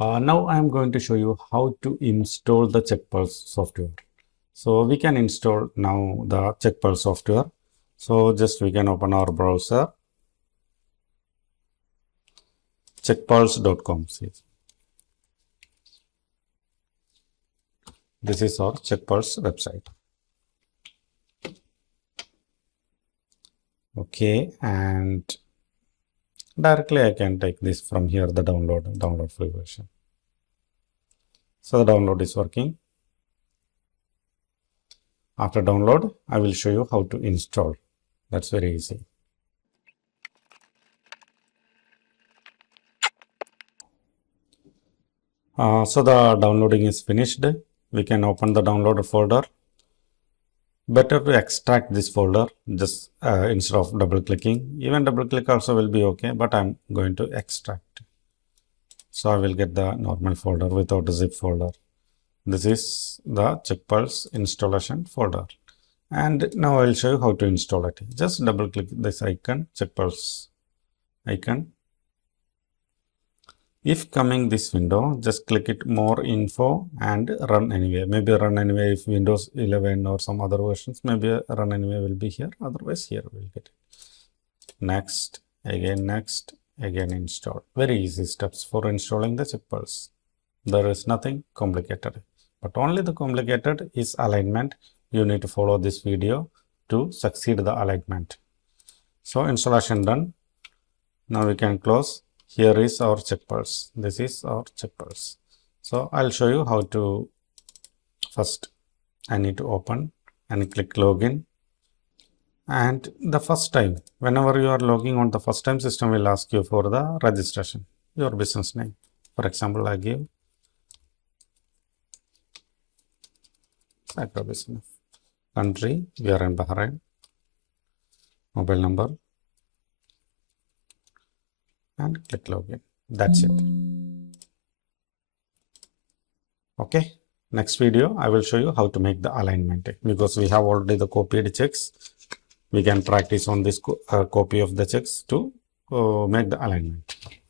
Now I am going to show you how to install the ChequePulse software. So we can install now the ChequePulse software. So just we can open our browser, chequepulse.com. This is our ChequePulse website. Okay, and directly I can take this from here, the download free version. So the download is working. After download, I will show you how to install. That's very easy. So the downloading is finished. We can open the downloader folder. Better to extract this folder just instead of double clicking. Even double click also will be okay, but I'm going to extract. So I will get the normal folder without a zip folder. This is the ChequePulse installation folder. And now I'll show you how to install it. Just double click this icon, ChequePulse icon. If coming this window, just click it more info and run anyway. Maybe run anyway if Windows 11 or some other versions, maybe run anyway will be here. Otherwise here we'll get it. Next, again install. Very easy steps for installing the ChequePulse. There is nothing complicated, but only the complicated is alignment. You need to follow this video to succeed the alignment. So installation done. Now we can close. Here is our ChequePulse. This is our ChequePulse. So I'll show you how to. First I need to open and click login. And the first time, whenever you are logging on the first time, system will ask you for the registration, your business name. For example, I give Cypher business. Country, we are in Bahrain. Mobile number. And click login. That's it. Okay. Next video, I will show you how to make the alignment. Because we have already the copied checks. We can practice on this copy of the checks to make the alignment.